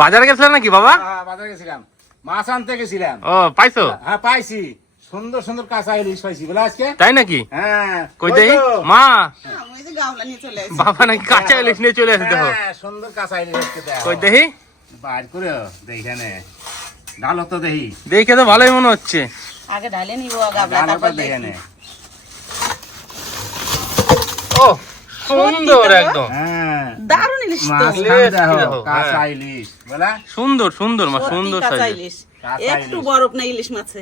বাজারে গেছিলেন নাকি বাবা? হ্যাঁ বাজারে গেছিলাম, মাছ আনতে গেছিলাম। ও পাইছো? হ্যাঁ পাইছি, সুন্দর সুন্দর কাঁচা ইলিশ পাইছি বলে আজকে। তাই নাকি? হ্যাঁ কই দেই মা, ওই যে গাওলা নিয়ে চলে আসি। বাবা নাকি কাঁচা ইলিশ নিয়ে চলে আসে দেখো। হ্যাঁ, সুন্দর কাঁচা ইলিশ আজকে দেখো। কই দেখি, বার করে দেখেনে ডালো তো দেখি, দেখে তো ভালোই মনে হচ্ছে। আগে ঢালে নিব গাবলা, ডালো তারপর তো দেখেনে। ও সুন্দর একদম, হ্যাঁ দারুণ ইলিশ তো। মাছ ইলিশ দেখো, দেখো, কাঁচা হ্যাঁ। ইলিশ বলা। সুন্দর সুন্দর মা, সত্যি সুন্দর কাঁচা সাইজ। ইলিশ, কাঁচা একটু ইলিশ। বরফ না ইলিশ মাছে।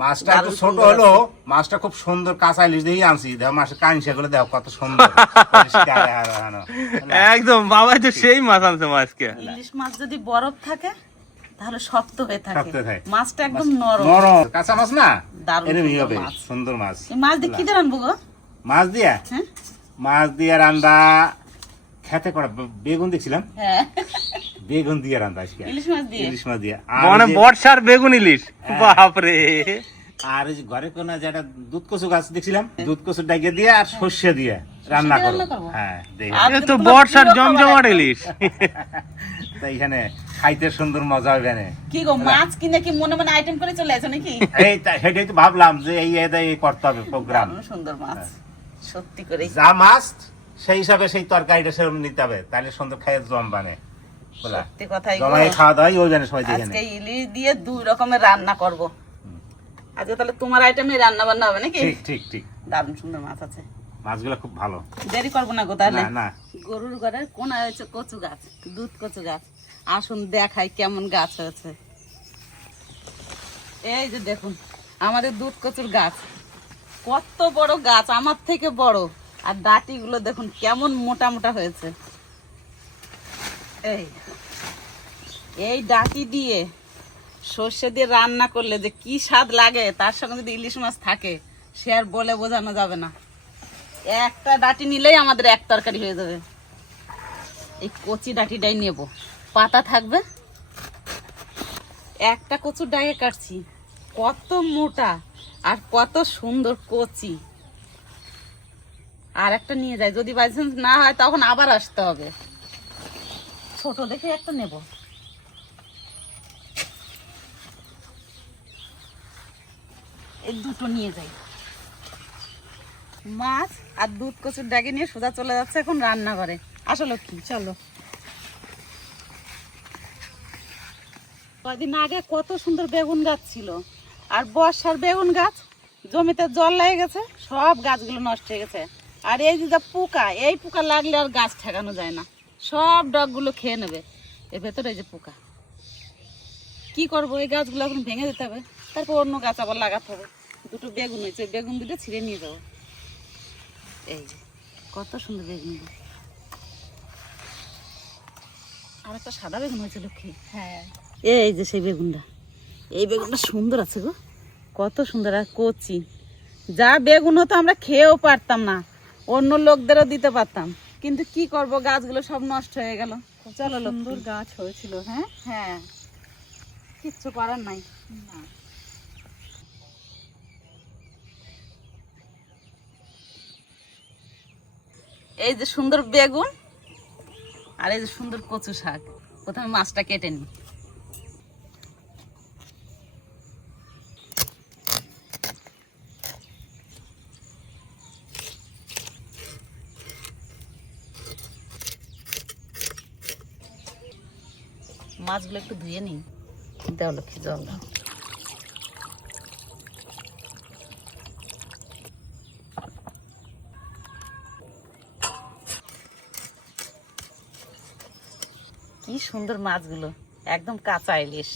মাছটা একটু দারুণ ছোট সুন্দর হলো, আছে। মাছটা খুব সুন্দর কাঁচা ইলিশ দেখি আনছি। দেখো মাছের কাঁচা গুলো দেখো কত সুন্দর পরিষ্কার, হারানো। একদম বাবাই তো সেই মাছ আনছে মা আজকে। ইলিশ মাছ যদি বরফ থাকে তাহলে শক্ত হয়ে থাকে, শক্ত থাকে। মাছটা একদম নরম। নরম কাঁচা মাছ না, দারুণ এরকমই সুন্দর হবে, মাছ। সুন্দর মাছ। এই মাছ দিয়ে কি দিয়ে রানবো গো? মাছ দিয়া, হ্যাঁ মাছ দিয়ে রান্দা খেতে করা বেগুন দেখছিলাম, হ্যাঁ, বেগুন দিয়ে রান্দা আজকে, ইলিশ মাছ দিয়ে। ইলিশ মাছ দিয়ে। মানে বর্ষার বেগুন ইলিশ, বাপরে। আর ওই যে ঘরে কোন যেটা দুধ কচু গাছ দেখছিলাম, দুধ কচু ডাইকে দিয়ে আর সর্ষে দিয়ে রান্না দিয়ে করো। রান্না করবো? হ্যাঁ দেখি। আর এ তো তোমার বর্ষার প্রিয় জমজমাট খাবার ইলিশ। তাই এখানে খাইতে সুন্দর মজা হবে না। কি গো, মাছ কিনে কি মনে মনে আইটেম করে চলে আসো নাকি? সেটাই তো ভাবলাম যে এই করতে হবে প্রোগ্রাম। দারুণ সুন্দর মাছ, সত্যি করে। যা মাছ সেই হিসাবে সেই তরকারিটা সেরকম নিতে হবে, তাহলে সুন্দর খাইয়ে জম বানে বলা। সত্যি কথাই গো। জমাই খাওয়া দাওয়াই ওই জানে সবাই দেখে আজকে ইলিশ দিয়ে দুই রকমের রান্না করব। আজকে তাহলে তোমার আইটেমে রান্না বান্না হবে নাকি? ঠিক ঠিক ঠিক। দারুণ সুন্দর মাছ আছে, মাছগুলো খুব ভালো। দেরি করবো না গো তাহলে। না না, গরুর ঘরের কোনায় হয়েছে কচু গাছ, দুধ কচু গাছ। আসুন দেখাই কেমন গাছ হয়েছে। এই যে দেখুন আমাদের দুধ কচুর গাছ, কত বড় গাছ, আমার থেকে বড়। আর ডাঁটিগুলো দেখুন কেমন মোটা মোটা হয়েছে। এই ডাঁটি দিয়ে সর্ষে দিয়ে রান্না করলে যে কি স্বাদ লাগে, তার সঙ্গে যদি ইলিশ মাছ থাকে সে আর বলে বোঝানো যাবে না। একটা ডাঁটি নিলেই আমাদের এক তরকারি হয়ে যাবে। এই কচি ডাঁটিটাই নেব, পাতা থাকবে। একটা কচুর ডায়ে কাটছি, কত মোটা আর কত সুন্দর কচি। আর একটা নিয়ে যাই, যদি বাই চান্স না হয় তখন আবার আসতে হবে। ছোট দেখে একটা নেব। এই দুটো নিয়ে যাই। মাছ আর দুধ কচুর ডাগে নিয়ে সোজা চলে যাচ্ছে এখন রান্নাঘরে। আসলে কি, চলো। কয়দিন আগে কত সুন্দর বেগুন গাছ ছিল, আর বর্ষার বেগুন গাছ, জমিতে জল লেগে গেছে, সব গাছগুলো নষ্ট হয়ে গেছে। আর এই যে পোকা, এই পোকা লাগলে আর গাছ ঠেকানো যায় না, সব ডগগুলো খেয়ে নেবে। এর ভেতরে এই যে পোকা, কি করবো? এই গাছগুলো এখন ভেঙে দিতে হবে, তারপর অন্য গাছ আবার লাগাতে হবে। দুটো বেগুন হয়েছে, বেগুন দুটো ছিঁড়ে নিয়ে যাবো। এই যে কত সুন্দর বেগুন। আর একটা সাদা বেগুন হয়েছে লক্ষ্মী। হ্যাঁ, এই যে সেই বেগুনটা, এই বেগুনটা সুন্দর আছে গো, কত সুন্দর আর কচি। যা বেগুন হতো আমরা খেয়েও পারতাম না, অন্য লোকদেরও দিতে পারতাম, কিন্তু কি করব, গাছগুলো সব নষ্ট হয়ে গেল। চলো, সুন্দর গাছ হয়েছিল। হ্যাঁ হ্যাঁ, কিচ্ছু করার নাই। না, এই যে সুন্দর বেগুন আর এই যে সুন্দর কচু শাক। প্রথমে মাছটা কেটে নিই। মাছগুলো একটু ধুয়ে নিই। দাও লক্ষ্মী, জল দাও। কি সুন্দর মাছগুলো, একদম কাঁচা ইলিশ।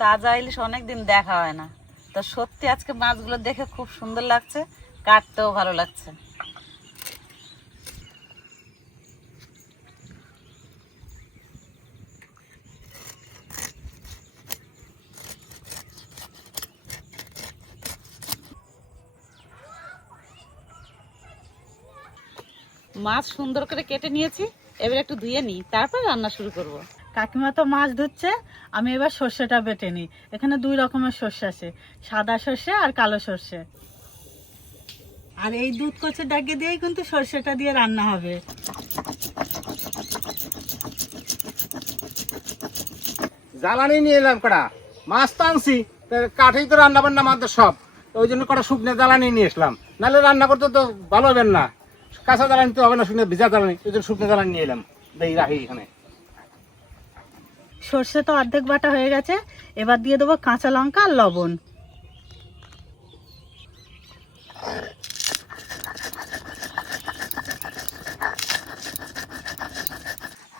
তাজা ইলিশ অনেকদিন দেখা হয় না, তো সত্যি আজকে মাছগুলো দেখে খুব সুন্দর লাগছে, কাটতেও ভালো লাগছে। মাছ সুন্দর করে কেটে নিয়েছি, এবার একটু ধুয়ে নিই, তারপর রান্না শুরু করব। কাকিমা তো মাছ ধুচ্ছে, আমি এবার সর্ষেটা বেটে নিই। এখানে দুই রকমের সর্ষে আছে, সাদা সর্ষে আর কালো সর্ষে। আর এই দুধ কচুর ডাকে দিয়েই কিন্তু সর্ষেটা দিয়ে রান্না হবে। জ্বালানি নিয়ে এলাম কটা, মাছ তো আনছি, কাঠেই তো রান্না বান্না আমাদের সব, ওই জন্য কটা শুকনো জ্বালানি নিয়ে আসলাম, নাহলে রান্না করতে তো ভালো হবেন না, কাঁচা জ্বালানি তো হবে না, শুকনো ভিজা জ্বালানি, ওই জন্য শুকনো জ্বালানি নিয়ে এলাম, দেই রাখি এখানে। সর্ষে তো অর্ধেক বাটা হয়ে গেছে, এবার দিয়ে দেবো কাঁচা লঙ্কা আর লবণ।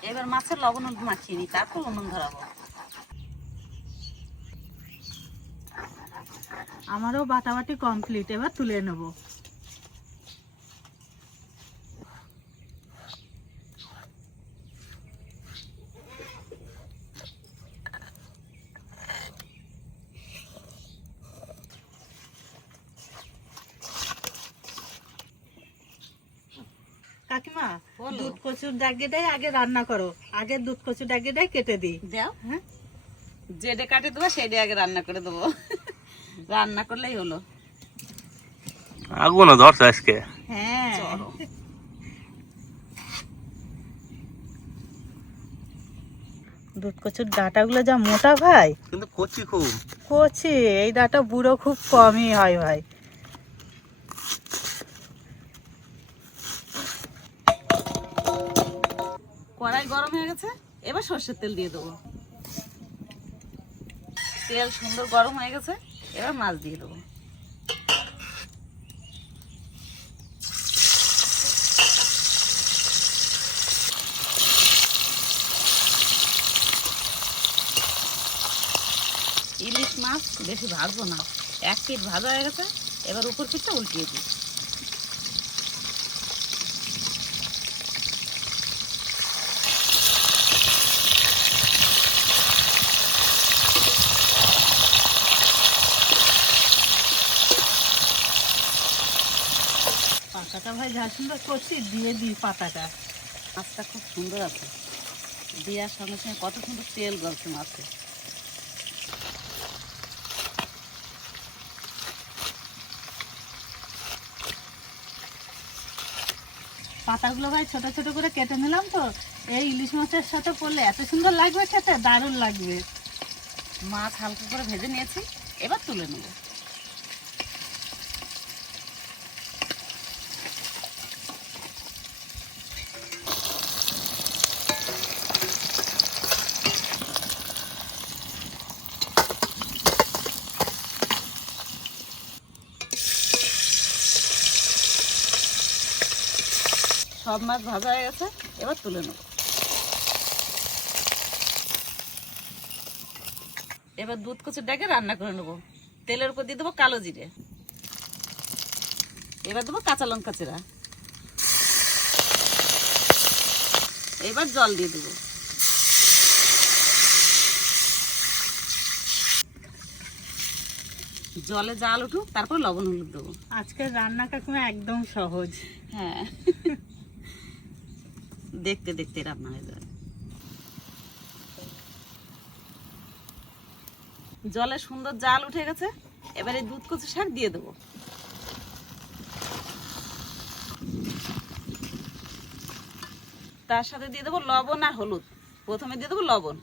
এবার মাছের লবণ মাখিয়ে নিই, তারপর উনুন ধরাবো। আমারও বাটাবাটি কমপ্লিট, এবার তুলে নেব। কাকিমা, বলো। দুধ কচুর ডাগেটাই আগে রান্না করো, আগে দুধ কচুর ডাগেটাই কেটে দিই। দাও, হ্যাঁ, যেটা কাটে দেবো সেটা আগে রান্না করে দেবো। রান্না করলেই হলো। আগুনও ধরছে আজকে। হ্যাঁ। চলো। দুধ কচুর ডাঁটাগুলো যা মোটা ভাই, কিন্তু কচি খুব। কচি, এই ডাঁটা বুড়ো খুব কমই হয় ভাই। কড়াই গরম হয়ে গেছে, এবার সর্ষের তেল দিয়ে দেবো। তেল সুন্দর গরম হয়ে গেছে, এবার মাছ দিয়ে দেবো। ইলিশ মাছ বেশি ভাজবো না, এক পিঠ ভাজা হয়ে গেছে, এবার উপর পিঠটা উল্টিয়ে দিই। পাতাটা ভাই যা সুন্দর করছি, দিয়ে দিই পাতাটা। মাছটা খুব সুন্দর আছে, দেওয়ার সঙ্গে সঙ্গে কত সুন্দর তেল গলছে মাছে। পাতাগুলো ভাই ছোট ছোট করে কেটে নিলাম, তো এই ইলিশ মাছের সাথে পড়লে এত সুন্দর লাগবে খেতে, দারুণ লাগবে। মাছ হালকা করে ভেজে নিয়েছি, এবার তুলে নেব। সব মাছ ভাজা হয়ে গেছে, এবার তুলে নেব। এবার দুধ কচুর ডাকে রান্না করে নেবো। তেলের উপর দিয়ে দেবো কালো জিরে, এবার দেবো কাঁচা লঙ্কা চেরা, এবার জল দিয়ে দেবো। জলে জাল উঠুক, তারপর লবণ হলুদ দেবো। আজকের রান্না কাকিমা একদম সহজ। হ্যাঁ, দেখতে দেখতে রান্না হয়ে যাবে। জলে সুন্দর জাল উঠে গেছে, এবারে দুধ কচু শাক দিয়ে দেবো। তার সাথে দিয়ে দেবো লবণ আর হলুদ। প্রথমে দিয়ে দেবো লবণ,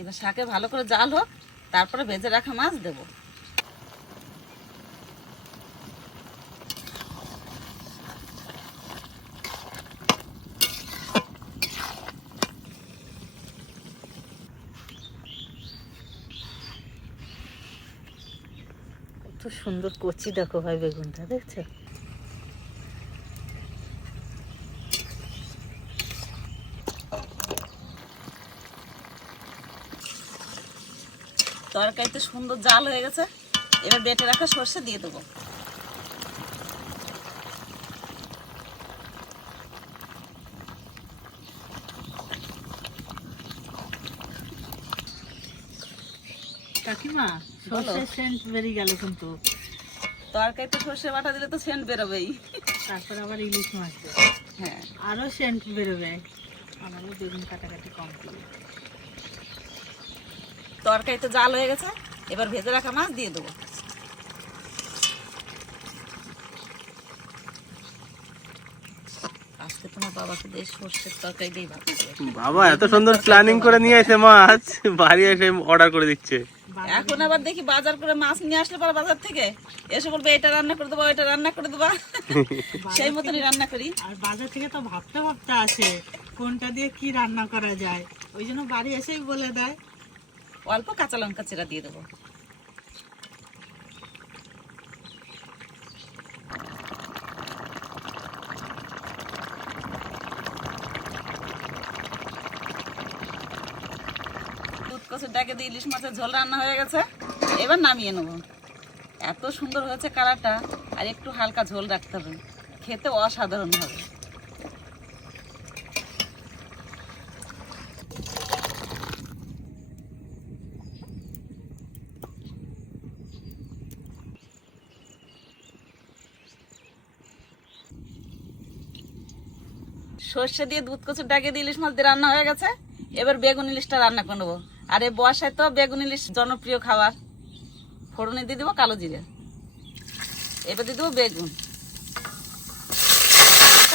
এবার শাকে ভালো করে জাল হোক, তারপরে ভেজে রাখা মাছ দেবো। কত সুন্দর কচি দেখো ভাই বেগুনটা, দেখছো? তরকারিতে সুন্দর জাল হয়ে গেছে, এবার বেটে রাখা সর্ষে দিয়ে দেবো। কাকিমা, সর্ষের সেন্ট বেরিয়ে গেল কিন্তু। তরকারিতে সর্ষে বাটা দিলে তো সেন্ট বেরোবেই। তারপর আবার ইলিশ মাছ দেব। হ্যাঁ, আরো সেন্ট বেরোবে। আমারও বেগুন কাটাকাটি কমপ্লিট। তরকারি তো জাল হয়ে গেছে, এবার ভেজে রাখা মাছ দিয়ে দেবো। আজকে তোমার বাবাকে দিয়ে সর্ষের তরকারি দিয়ে ভাত খাবো। বাবা এত সুন্দর প্ল্যানিং করে নিয়ে এসে মাছ বাড়ি এসে অর্ডার করে দিচ্ছে। এখন আবার দেখি বাজার করে মাছ নিয়ে আসলে পরে বাজার থেকে এসে বলবে এটা রান্না করে দেবো, এটা রান্না করে দেবা। সেই মতনই রান্না করি। আর বাজার থেকে তো ভাবতে ভাবতে আসে কোনটা দিয়ে কি রান্না করা যায়, ওই জন্য বাড়ি এসেই বলে দেয়। অল্প কাঁচা লঙ্কা চিরা দিয়ে দেবো। দুধ কচুর ডাকে দিয়ে ইলিশ মাছের ঝোল রান্না হয়ে গেছে, এবার নামিয়ে নেবো। এত সুন্দর হয়েছে কালারটা, আর একটু হালকা ঝোল রাখতে হবে, খেতে অসাধারণ হবে। সর্ষে দিয়ে দুধ কচুর ডাকে দিয়ে ইলিশ মাছ দিয়ে রান্না হয়ে গেছে, এবার বেগুন ইলিশটা রান্না করে নেবো। আর এই বর্ষায় তো বেগুন ইলিশ জনপ্রিয় খাবার। ফোড়নে দিয়ে দেবো কালো জিরে, এবার দিয়ে দেবো বেগুন,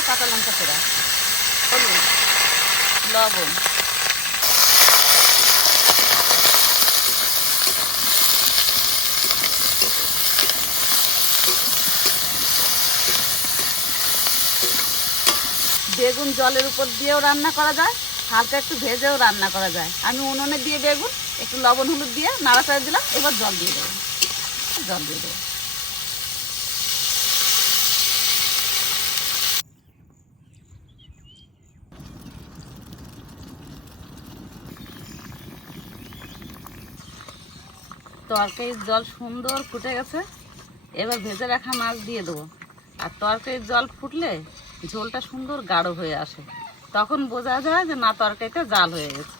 কাঁচা লঙ্কা ফোড়া, হলুদ, লবণ, বেগুন জলের উপর দিয়েও রান্না করা যায়, হালকা একটু ভেজেও রান্না করা যায়। আমি উনুনে দিয়ে বেগুন একটু লবণ হলুদ দিয়ে নাড়াচাড়া দিলাম, এবার জল দিয়ে দেবো, জল দিয়ে দেবো। তরকারির জল সুন্দর ফুটে গেছে, এবার ভেজে রাখা মাছ দিয়ে দেবো। আর তরকারির জল ফুটলে ঝোলটা সুন্দর গাঢ় হয়ে আসে, তখন বোঝা যায় যে না তরকারিটা জাল হয়ে গেছে।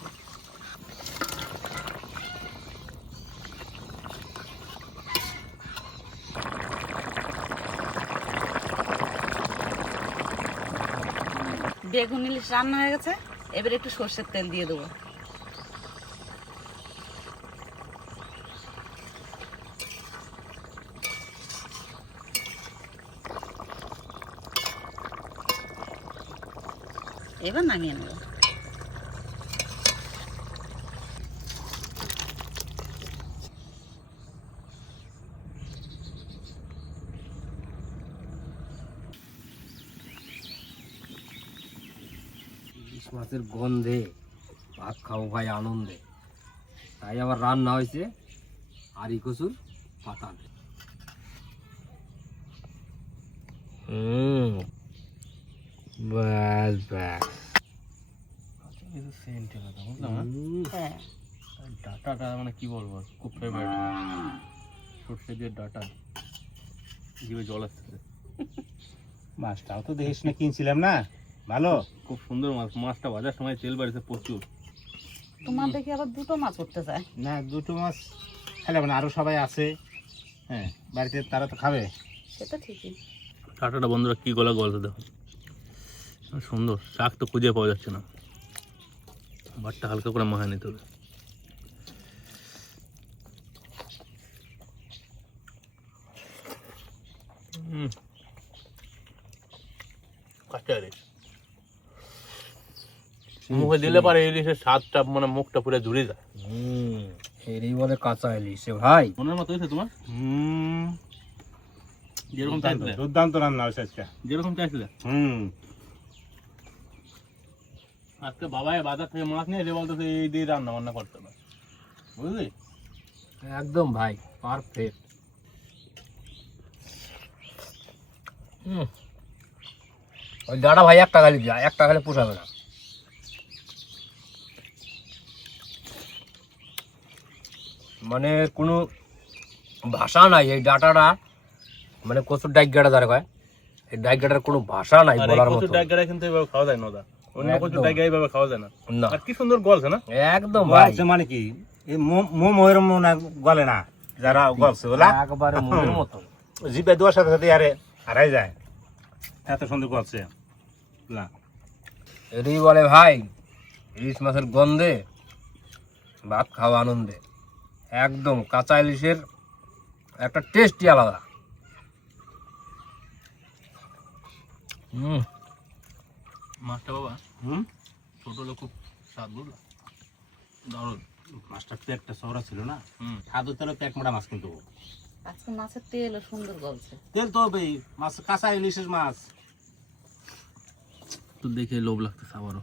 বেগুন ইলিশ রান্না হয়ে গেছে, এবার একটু সর্ষের তেল দিয়ে দেবো। এবার নামিয়ে নেব। ইলিশ মাছের গন্ধে ভাত খাবো ভাই আনন্দে, তাই আবার রান্না হয়েছে আরি কচুর পাতা দিয়ে। বাস বাস হ্যাঁ, ডাটাটা মানে কি বলবো, খুব ফেভারিট। সর্ষে দিয়ে ডাটা জিভে জল আসছে। মাছটাও তো দেখিস না কিনছিলাম না, ভালো খুব সুন্দর মাছ। মাছটা ভাজার সময় তেল বাড়িছে প্রচুর। তোমার দেখি আবার দুটো মাছ উঠতে যায়। না, দুটো মাছ খেলে না, আরো সবাই আছে, হ্যাঁ বাড়িতে তারা তো খাবে। সেটা ঠিকই। ডাটাটা বন্ধুরা কি গলা গলছে দেখো, সুন্দর। শাক তো খুঁজে পাওয়া যাচ্ছে না, ভাতটা হালকা করে মাখা নিতে হবে। মুখে দিলে পারে ইলিশের স্বাদটা মানে মুখটা পুরো জুড়ে যায়। এরই বলে কাঁচা ইলিশ ভাই। মনের মতো হয়েছে তোমার? যেরকম চাইছিলে, দুর্দান্ত রান্না হয়েছে আজকে, যেরকম চাইছিলে। আজকে বাবাই বাজার থেকে মাছ নিয়ে এসে বলতেছে এই দিয়ে রান্না বান্না করতে হবে, বুঝলি? একদম ভাই পারফেক্ট। ওই ডাটা ভাই একটা খালি যা, একটা খালি পোষাবে না। মানে কোনো ভাষা নাই এই ডাটাটা, মানে কচুর ডাইগাটা যারা কয়, এই ডাইগাটার কোনো ভাষা নাই বলার মতো। কচুর ডাইগাটা কিন্তু এভাবে খাওয়া যায় না, দা অন্য কচুর ডাইগা এইভাবে খাওয়া যায় না। না আর কি সুন্দর গলছে না, একদম ভাই। মানে কি এই মোমের মনে গলে না, যারা গলছে ওলা একবারে মুখের মতো। জিভে দেওয়ার সাথে সাথে আরে হারাই যায়। এত সুন্দর করছে না এটাই বলে ভাই ইলিশ মাছের গন্ধে ভাত খাওয়া আনন্দে। একদম কাঁচা ইলিশের একটা টেস্টই আলাদা। মাছটা বাবা হুম ছোট হলে খুব স্বাদ, বুঝলা? দারুণ। মাছটা পেটটা চওড়া ছিল না, হুম। খাদু তেলে পেট মোটা মাছ কিন্তু আজকে মাছের তেলও সুন্দর গলছে। তেল তো হবেই, মাছ কাঁচা ইলিশের মাছ। তো দেখে লোভ লাগতেছে আবারও।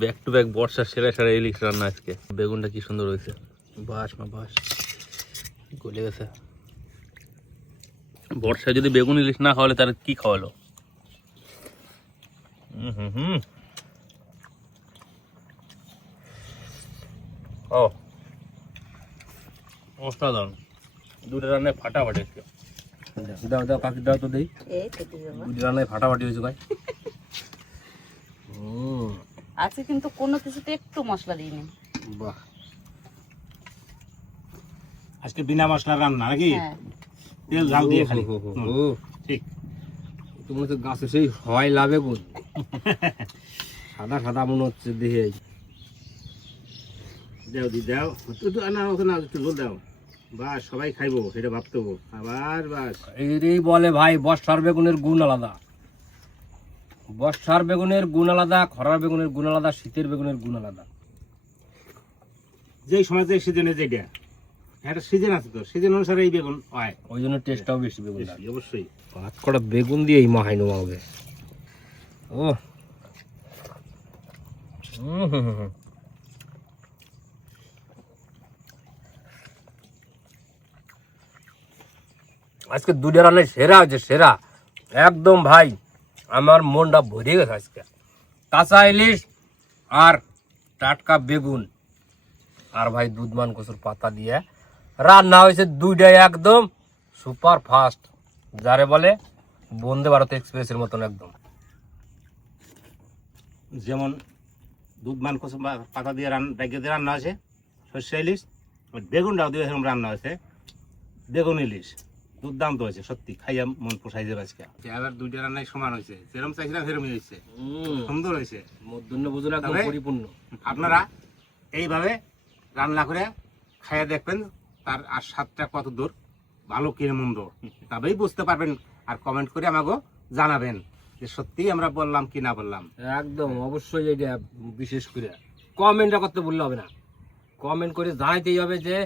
ব্যাক টু ব্যাক বর্ষার সেরা সেরা ইলিশ রান্না আজকে। বেগুনটা কি সুন্দর হয়েছে, বাস মা বাস, গলে গেছে। বর্ষায় যদি বেগুন ইলিশ না খাওয়ালে তার কি খাওয়ালো? ও অসাধারণ, দুটো রান্নায় ফাটাফাটি আজকে। দাও দাও কাকি দাও তো দেই। এই খেতে যাবো দুটি রান্নায় ফাটাফাটি হয়েছে ভাই। আজকে কিন্তু কোনো কিছুতে একটু মশলা দিইনি। বাহ, আজকে বিনা মশলার রান্না নাকি? হ্যাঁ, তেল ঝাল দিয়ে খালি। ঠিক। তুমি তো গাছে সেই হয় লাভে গুণ। সাদা সাদা মনে হচ্ছে দেখে। দাও দি দাও, একটু আনা ওকে না, একটু জল দাও। বাস সবাই খাইবো সেটা ভাবতে হবো আবার। বাস এই বলে ভাই বর্ষার বেগুনের গুণ আলাদা। বর্ষার বেগুনের গুণ আলাদা, খরার বেগুনের গুণ আলাদা, শীতের বেগুনের গুণ আলাদা। যেই সময় যে সিজনে যেটা একটা সিজন আছে, তো সিজন অনুসারে এই বেগুন হয়, ওই জন্য টেস্টটাও বেশি বেগুন। বেশি, অবশ্যই। ভাত কটা বেগুন দিয়ে এই মাহাই নেওয়া হবে। ও আজকে দুটো রান্নায় সেরা হয়েছে, সেরা একদম ভাই। আমার মনটা ভরে গেছে আজকে। কাঁচা ইলিশ আর টাটকা বেগুন আর ভাই দুধমান কচুর পাতা দিয়ে রান্না হয়েছে দুইটাই একদম সুপার ফাস্ট, যারে বলে বন্দে ভারত এক্সপ্রেসের মতন একদম। যেমন দুধ মান কচু পাতা দিয়ে দিয়ে রান্না আছে সর্ষে ইলিশ, বেগুনটাও দিয়ে সেরকম রান্না হয়েছে বেগুন ইলিশ। দুর্দান্ত হয়েছে সত্যি, খাইয়া মন পোষাই যাবে আজকে। এবার দুইটা রান্নাই সমান হয়েছে, যেরকম চাইছিলাম সেরকমই হয়েছে, সুন্দর হয়েছে। মধ্যাহ্ন ভোজন একদম তবে পরিপূর্ণ। আপনারা এইভাবে রান্না করে খাইয়া দেখবেন তার আর স্বাদটা কত দূর, ভালো কি মন্দ, তবেই বুঝতে পারবেন। আর কমেন্ট করে আমাকে জানাবেন যে সত্যি আমরা বললাম কি না বললাম। একদম অবশ্যই এটা বিশেষ করে কমেন্টটা করতে বললে হবে না, কমেন্ট করে জানাইতেই হবে যে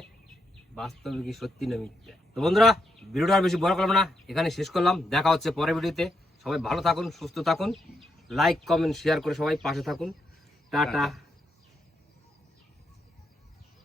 বাস্তবে কি সত্যি না মিথ্যা। তো বন্ধুরা ভিডিওটা আর বেশি বড় করলাম না, এখানে শেষ করলাম। দেখা হচ্ছে পরের ভিডিওতে। সবাই ভালো থাকুন, সুস্থ থাকুন, লাইক কমেন্ট শেয়ার করে সবাই পাশে থাকুন। টাটা।